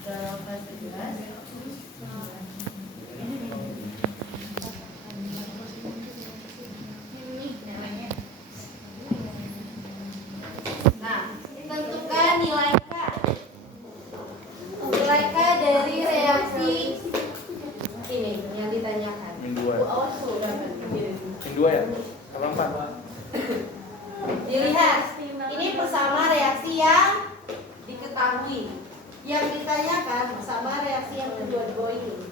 dalam fase gas. Nah, tentukan nilai K. Nilai K dari reaksi ini yang ditanyakan. Min 2. Min 2 ya? Apa 4? Dilihat, ini bersama reaksi yang diketahui. Yang ditanyakan bersama reaksi yang kedua-dua ini.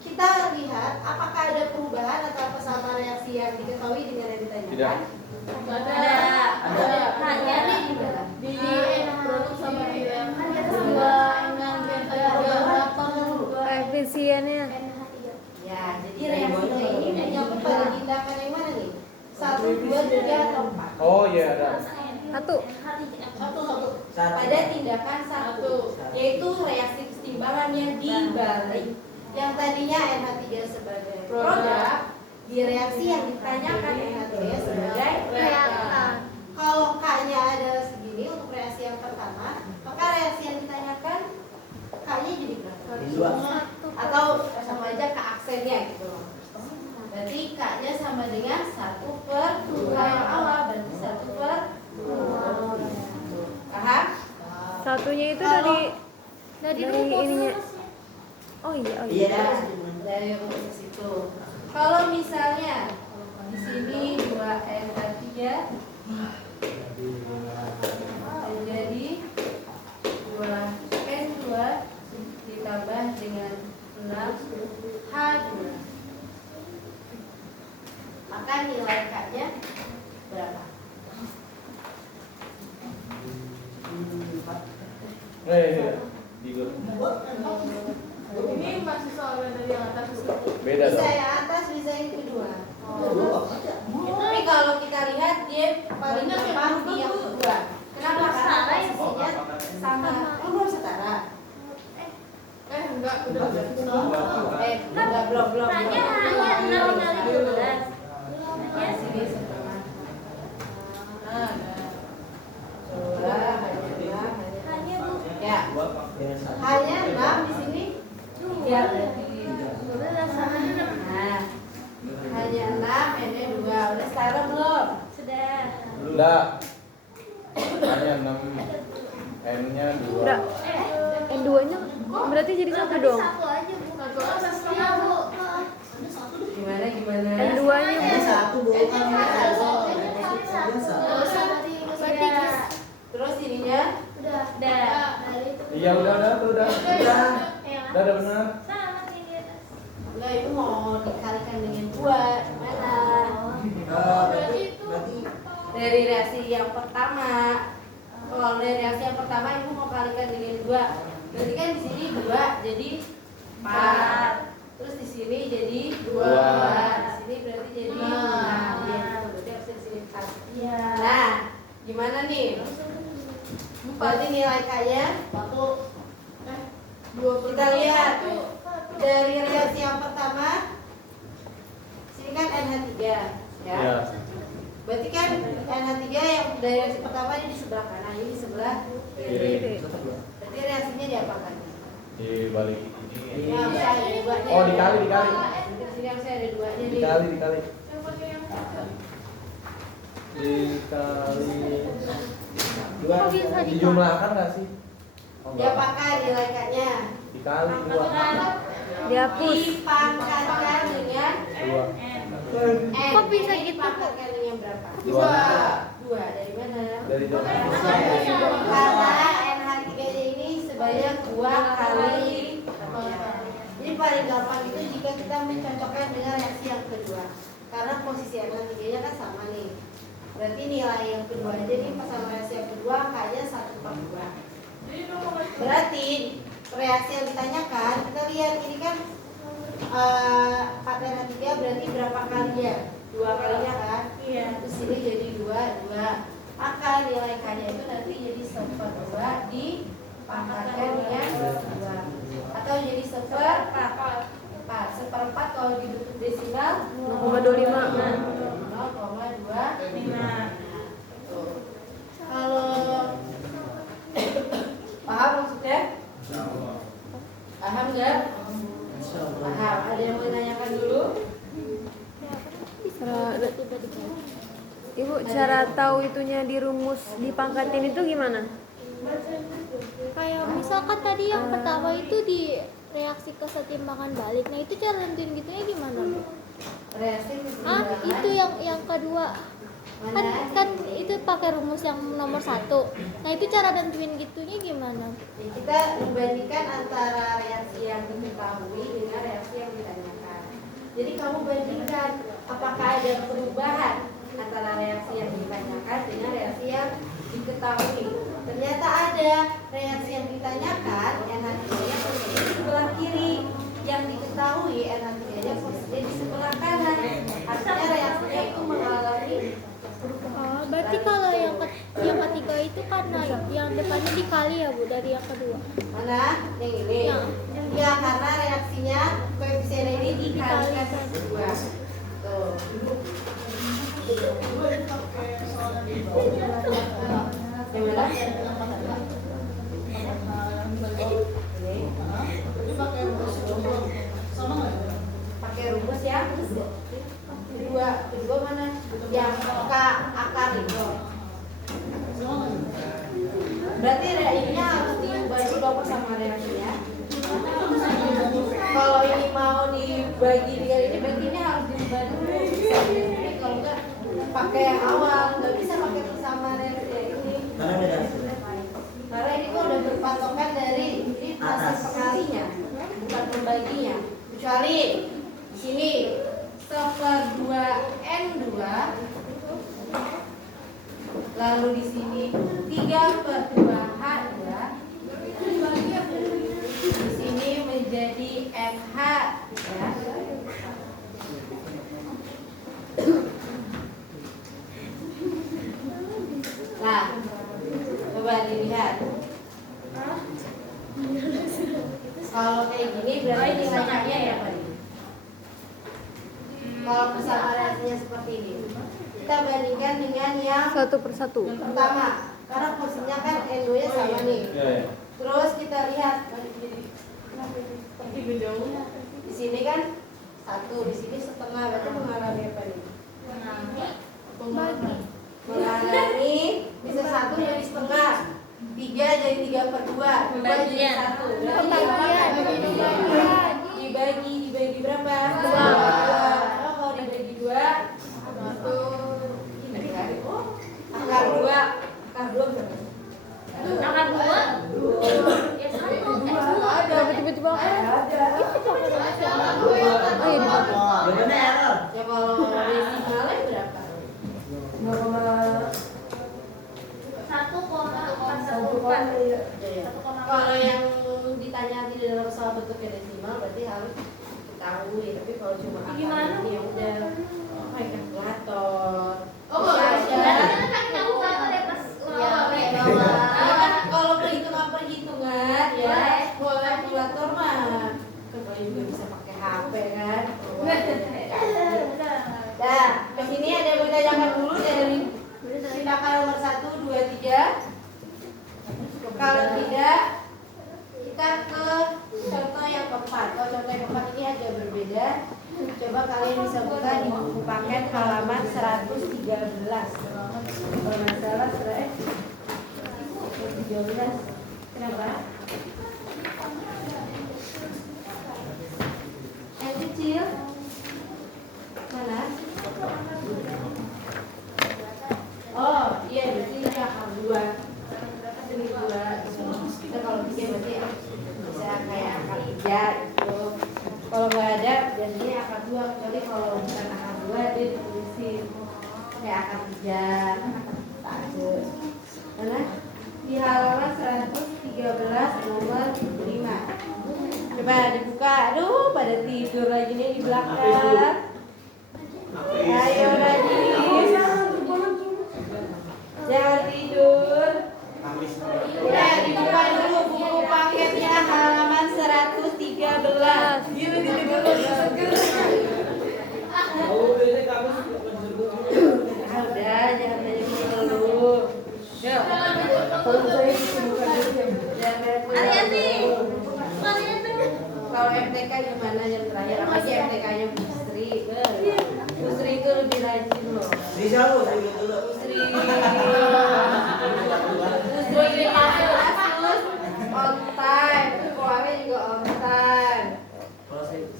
Kita lihat apakah ada perubahan atau sama reaksi yang diketahui dengan yang ditanyakan? Tidak. Ada. Hanya di produk sama dia. Koefisiennya. Ya, jadi reaksi ini menyangkut pada tindakan yang mana nih? 1, 2, 3, atau 4? Oh iya ada. Satu. Pada tindakan 1, yaitu reaksi kesetimbangan yang dibalik. Yang tadinya NH3 sebagai produk, di reaksi yang ditanyakan NH3 sebagai reaktan. Kalau K-nya adalah segini untuk reaksi yang pertama, maka reaksi yang ditanyakan K-nya jadi berapa? Atau sama aja K aksennya gitu. Berarti K-nya sama dengan 1/2. K yang awal berarti 1/2. Paham? Satunya itu dari ininya. Oh iya. Iya, dari rumus itu. Kalau misalnya di sini 2NH3 menjadi 2N2 ditambah dengan 6H2, maka nilai K-nya berapa? Ini masih soalnya dari yang atas itu. Beda Bisa dong. yang atas, bisa yang kedua. Tapi kalau kita lihat dia paling gampang di yang kedua. Kenapa? Karena posisinya sama. Oh, belum setara. Enggak, udah. Belum. Hanya 6 kali 12. Sini setengah. Hanya Bu. Ya, hanya 6 di sini. Ya, berarti. 12 sama 6. Nah, hanya 6, N-nya 2. Udah setara belum? Sudah. Udah. Hanya 6. N-nya 2. Udah. N2-nya berarti jadi satu dong. Satu aja Bu. Gimana? N2-nya Terus ininya? Udah. Iya udah benar. Udah benar. Sama sih di atas. Enggak, itu mau dikalikan dengan 2. Mana? Dari reaksi yang pertama. Kalau dari reaksi yang pertama ibu mau kalikan dengan 2. Berarti kan di sini 2 jadi 4. Terus di sini jadi 2. Di sini berarti jadi 6. Berarti harus di sini 4. Iya. Nah, gimana nih? Berarti nilai K-nya kita lihat dari reaksi yang pertama. Sini kan NH3 ya. Iya. Berarti kan NH3 yang dari reaksi pertama ini di sebelah kanan, ini di sebelah kiri. Berarti reaksinya diapakan? Dibalik. Ya, harusnya ada duanya. Oh, dikali. Di sini harusnya ada duanya nih. Dikali. Dua. Dijumlahkan nggak sih? Oh, enggak. Diapakan nilai K-nya? Dikali 2. dihapus. Dipangkatkan dengan 2. N. Kok bisa Ini gitu, dipangkatkan dengan berapa? 2. 2. Dari mana? Dari Karena NH3-nya ini sebanyak 2 kali. Jadi paling gampang itu jika kita mencocokkan dengan reaksi yang kedua. Karena posisi NH3-nya kan sama nih. Berarti nilai yang kedua aja nih pas sama reaksi yang kedua angkanya 1/2. Berarti reaksi yang ditanyakan kita lihat ini kan 4 NH3 berarti berapa kalinya? 2 kalinya kan? Iya. Terus ini jadi 2. Maka nilai K-nya itu nanti jadi 1/2 dipangkatkan dengan 2. Atau jadi 1/4. 1/4 kalau dibentuk desimal 0,25. 0,25. Kalau paham maksudnya? Paham nggak? Paham. Ada yang mau menanyakan dulu? Ibu, cara tahu itunya dirumus dipangkatin itu gimana? Kayak misalkan tadi yang pertama itu di reaksi kesetimbangan balik. Nah itu cara nentuin gitunya gimana, Bu? Reaksi Itu yang kedua. Kan itu pakai rumus yang nomor 1. Nah itu cara nentuin gitunya gimana? Ya, kita membandingkan antara reaksi yang diketahui dengan reaksi yang ditanyakan. Jadi kamu bandingkan apakah ada perubahan antara reaksi yang ditanyakan dengan reaksi yang diketahui. Ternyata ada reaksi yang ditanyakan NH3-nya posisinya di sebelah kiri, yang diketahui NH3-nya posisinya di sebelah kanan. Artinya reaksinya itu mengalami Oh, berarti kalau yang ketiga itu karena yang depannya dikali ya, Bu, dari yang kedua. mana? Yang ini. Ya, karena reaksinya koefisien ini dikalikan dua. Tuh. Yang mana? Pakai rumus ya. Kedua mana? Yang akar itu. Berarti ininya harus dibagi dong sama reaksinya. Kalau ini mau dibagi dengan ini, berarti ini harus dibagi dulu. Ini kalau enggak pakai yang awal, nggak bisa pakai bersama reaksi ini. Karena ini kok udah berpatokan dari ini proses pengalinya, bukan membaginya. Kecuali di sini 1/2N2, lalu di sini 3/2H2, di sini menjadi NH ya. Nah, coba dilihat. Kalau kayak gini berarti nilainya berapa nih? Kalau persamaan reaksinya seperti ini, kita bandingkan dengan yang Satu persatu. pertama, karena posisinya kan N2-nya sama nih. Terus kita lihat di sini kan 1, di sini setengah, berarti mengalami apa nih? Mengalami bisa 1 jadi setengah, 3 jadi 3/2, 2 jadi 1. Berarti dibagi berapa? 2. Kalau dibagi 2, ini kan? Akar 2 berapa? Akar 2? Ya 1. Kenapa tiba-tiba akar? Oh iya, Ya kalau desimalnya berapa? 1,4. Kalau yang ditanya tidak dalam soal bentuknya desimal berarti harus diketahui. Tapi kalau cuma akar ini ya udah pakai kalkulator. Kalau perhitungan ya boleh kalkulator mah. Kalau juga bisa pakai HP kan. Nah, ke sini ada yang menanyakan dulu dari tindakan nomor 1, 2, 3. Kalau tidak, kita ke contoh yang keempat. Kalau contoh yang keempat ini agak berbeda. Coba kalian bisa buka di buku paket halaman 113. Kalau nggak salah 113. Kenapa? Yang kecil mana? Oh iya, di sini akar 2. Ini 2. Kita kalau bikin berarti bisa kayak akar 3 gitu. Kalau nggak ada jadinya akar 2, kecuali kalau bukan akar 2 dia ditulisin kayak akar 3. Bagus. Mana? Di halaman 113 nomor 5. Coba dibuka. Aduh, pada tidur lagi nih di belakang. Ayo Radis. Jangan tidur. Ya, dibuka dulu buku paketnya halaman 113. Udah, jangan banyak dulu. Yuk. Kalau saya buka dulu ya. Jangan banyak dulu. MTK gimana yang terakhir? Apa sih MTK-nya Bu Sri? Bu Sri itu lebih rajin loh. Bisa Bu, saya lihat dulu. Bu Sri terus on time, keluarnya juga on time.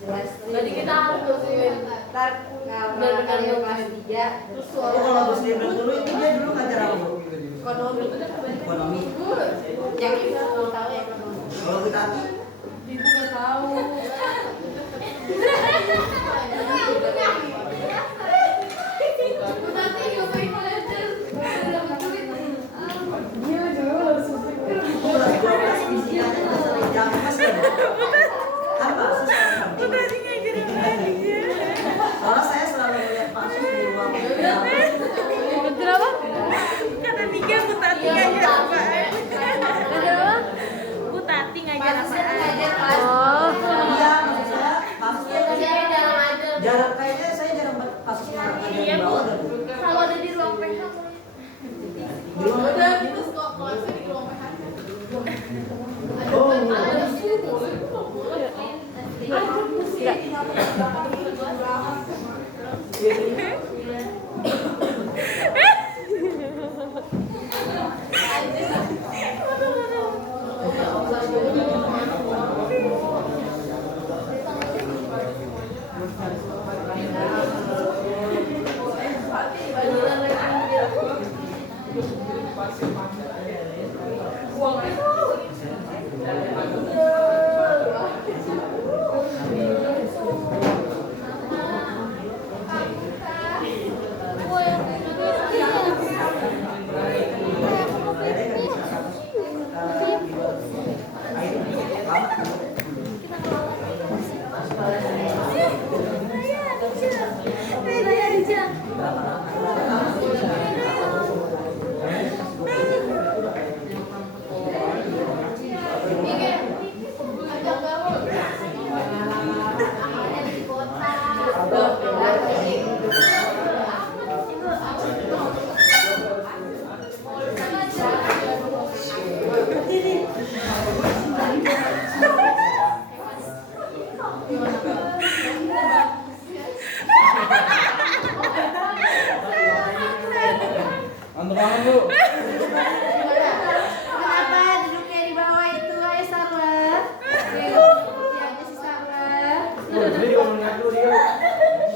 Jelas. Jadi kita harus bersihin. Ntar kalau kalian kelas 3 terus Oh, kalau Bu Sri dulu itu dia dulu ngajar apa Bu? ekonomi. Ekonomi. Yang itu tahu ya ekonomi. Kalau kita Ibu nggak tahu. Kalau saya selalu melihat Pak Sus di ruang Betul apa? Kata Tiga Bu Tati ngajar apaan? Betul apa? Bu Tati ngajar Pasnya apaan? ngajar kelas. Oh. Iya, maksud saya Pasus Saya jarang ajar. jarang kayaknya saya jarang Pasus ngajar di Iya Bu, bawah dan kalau ada di ruang PH di ruang Udah gitu kok kelasnya di ruang PH. Oh, Antuk banget Bu. Kenapa duduknya di bawah itu? Ayo Sarla. Siapa sih Sarla? Ini juga mau lihat dulu dia.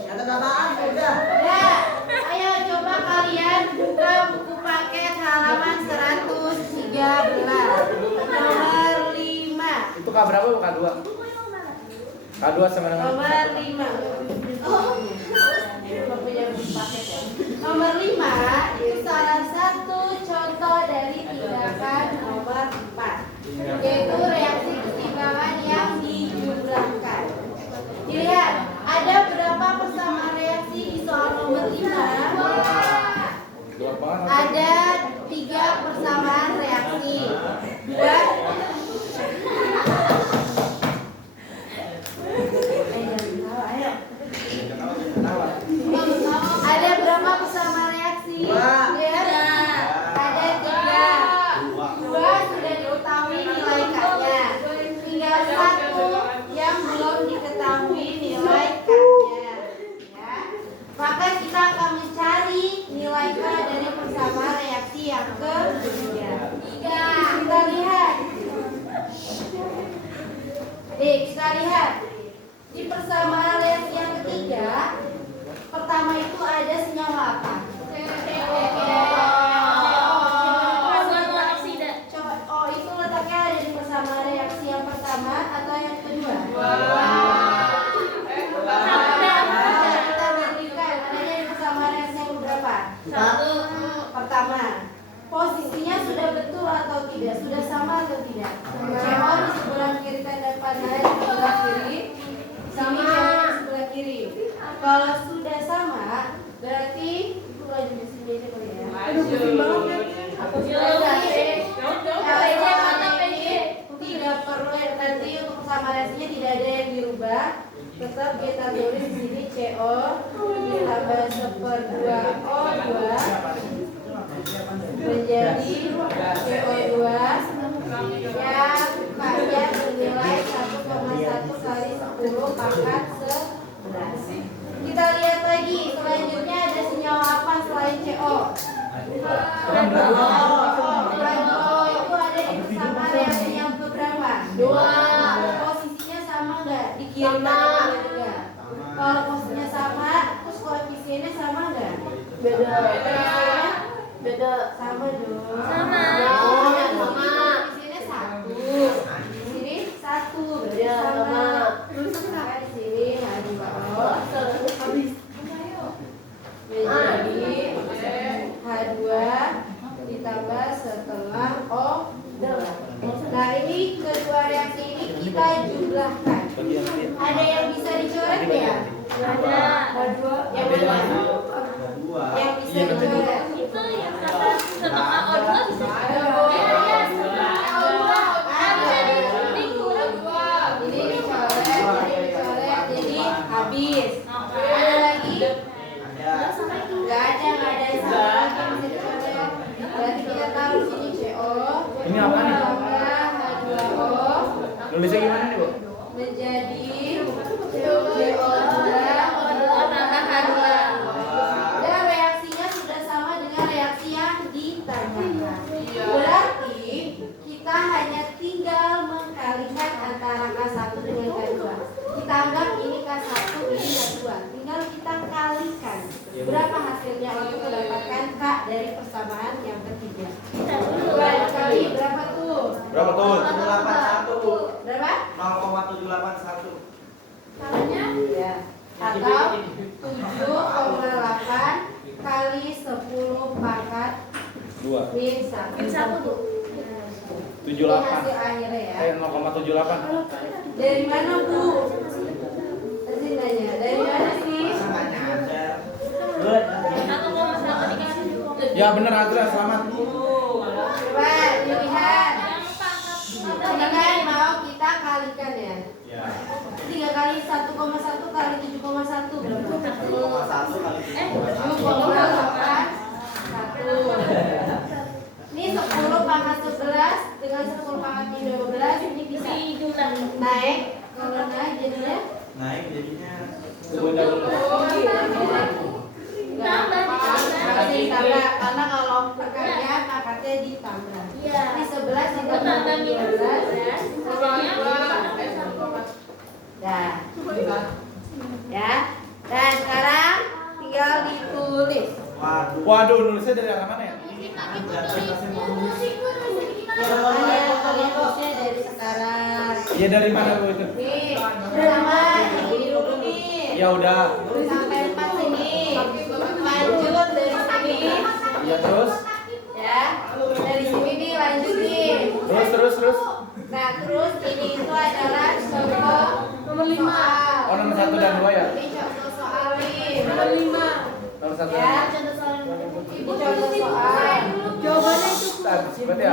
Kata apaan? Udah. Ya, ayo coba kalian buka buku paket halaman 113 nomor 5. Itu K berapa Bu? K2? K2 sama dengan Nomor 5. Oh, belum punya buku paket ya. Nomor 5 itu salah satu contoh dari tindakan nomor 4, yaitu reaksi keseimbangan yang dijumlahkan. Dilihat, ada berapa persamaan reaksi di soal nomor 5? dua apaan? Ada 3 persamaan reaksi. 2 Ada berapa persamaan reaksi? Ya. Ada 3. 2 sudah diketahui nilai K-nya. Tinggal 1 yang belum diketahui nilai K-nya. Ya. Maka kita akan mencari nilai K dari persamaan reaksi yang ketiga. Kita lihat. Kita lihat. Di persamaan reaksi yang ketiga, pertama itu ada senyawa apa? Oh, itu letaknya ada di persamaan reaksi yang pertama atau yang kedua? Kita berikan adanya di persamaan reaksi yang berapa? Pertama. Posisinya sudah betul atau tidak? Sudah sama atau tidak? CO di sebelah kiri tanda panah di sebelah kiri. Sini CO di sebelah kiri. Kalau sudah sama, berarti itu lanjut di sini aja kali ya. Tidak perlu nanti untuk sama reaksinya tidak ada yang dirubah. Tetap kita tulis di sini CO ditambah 1/2O2 menjadi CO2 yang K-nya bernilai 1,1 kali 1 pangkat 11. Kita lihat lagi, selanjutnya ada senyawa apa selain CO? Selain O itu ada di sama reaksi yang keberapa? 2. Posisinya sama nggak? Di kiri kanan enggak? Kalau posisinya sama, terus koefisiennya sama nggak? Beda. Sama dong. Sama. Koefisiennya 1. Di sini 1. Berarti sama. Terus di sini H2O. Menjadi H2 ditambah setengah O. Nah ini kedua reaksi ini kita jumlahkan. Ada yang bisa dicoret ya? Ada. Yang mana? Yang bisa dicoret. Itu yang kata setengah O2 bisa. Ini dicoret, jadi habis. Ada lagi? Nggak ada yang sama lagi yang bisa dicoret. Berarti kita taruh sini CO. Ini apa nih? Tambah H2O Nulisnya gimana nih, Bu? menjadi CO2 tambah H2. Dan reaksinya sudah sama dengan reaksi yang ditanyakan. Berarti kita hanya tinggal mengkalikan antara K1 dengan K2. Kita anggap ini K1, ini K2. Tinggal kita kalikan. Berapa hasilnya untuk mendapatkan K dari persamaan yang ketiga? Kali berapa tuh? Berapa tuh? 781. Berapa? 0,781. Salahnya? Ya. Atau 7,8 kali 10 pangkat 2. min 1 tuh. 78. Ini hasil akhirnya ya. 0,78. Dari mana Bu? Tadi nanya. Dari mana sih? Nggak nyadar. Ya bener Azra, selamat. Coba dilihat. Ini kan mau kita kalikan ya. 3 kali 1,1 kali 7,1 berapa? 1,1 kali 7,8 Ini 10 pangkat 11 dengan 10 pangkat 12 ini bisa naik. Kalau naik jadinya naik jadinya ditambah karena kalau pangkatnya pangkatnya ditambah. Ini 11 ditambah 12 ya. Dan sekarang tinggal ditulis. Waduh, nulisnya dari arah mana ya? Hanya kalian tulisnya dari sekarang. Ya dari mana Bu itu? Nih, pertama ini dulu nih. Ya udah. Sampai 4 sini. Lanjut dari sini. Ya terus. Ya. Dari sini nih lanjut nih. Terus. Nah, terus ini itu adalah contoh nomor 5. Oh, nomor 1 dan 2 ya? Ini contoh soal nih. Nomor 5. Nomor 1 Ya, dan 2. contoh soal. Ini contoh soal. Jawabannya itu Berarti ya?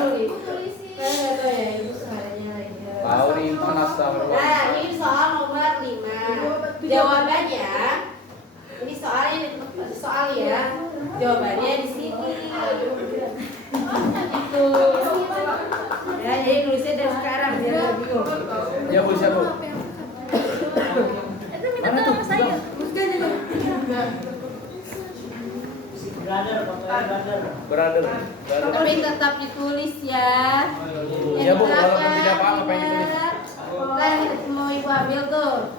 Saya nggak tahu ya, itu soalnya lagi. Tahu nih, panas sama. Nah, ini soal nomor 5. Jawabannya ini soal ya. Jawabannya di sini. Itu. Ya, jadi nulisnya dari sekarang biar nggak bingung. Ya Bu, siap Bu. Mana tuh saya? Brother. Tapi tetap ditulis ya. Ya Bu, walaupun tidak paham apa yang ditulis. Kan mau Ibu ambil tuh.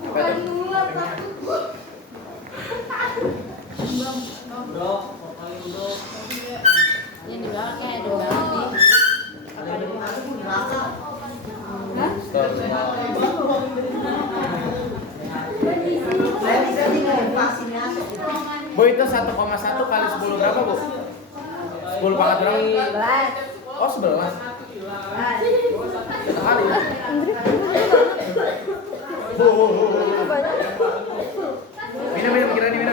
Yang di bawah kayak ada banget nih. Apa di bawah? Hah? Bu, itu 1,1 kali 10 berapa Bu? 10 pangkat berapa? 11. Oh 11. Satu kali ya? Bu. Minum, pikiran ini minum.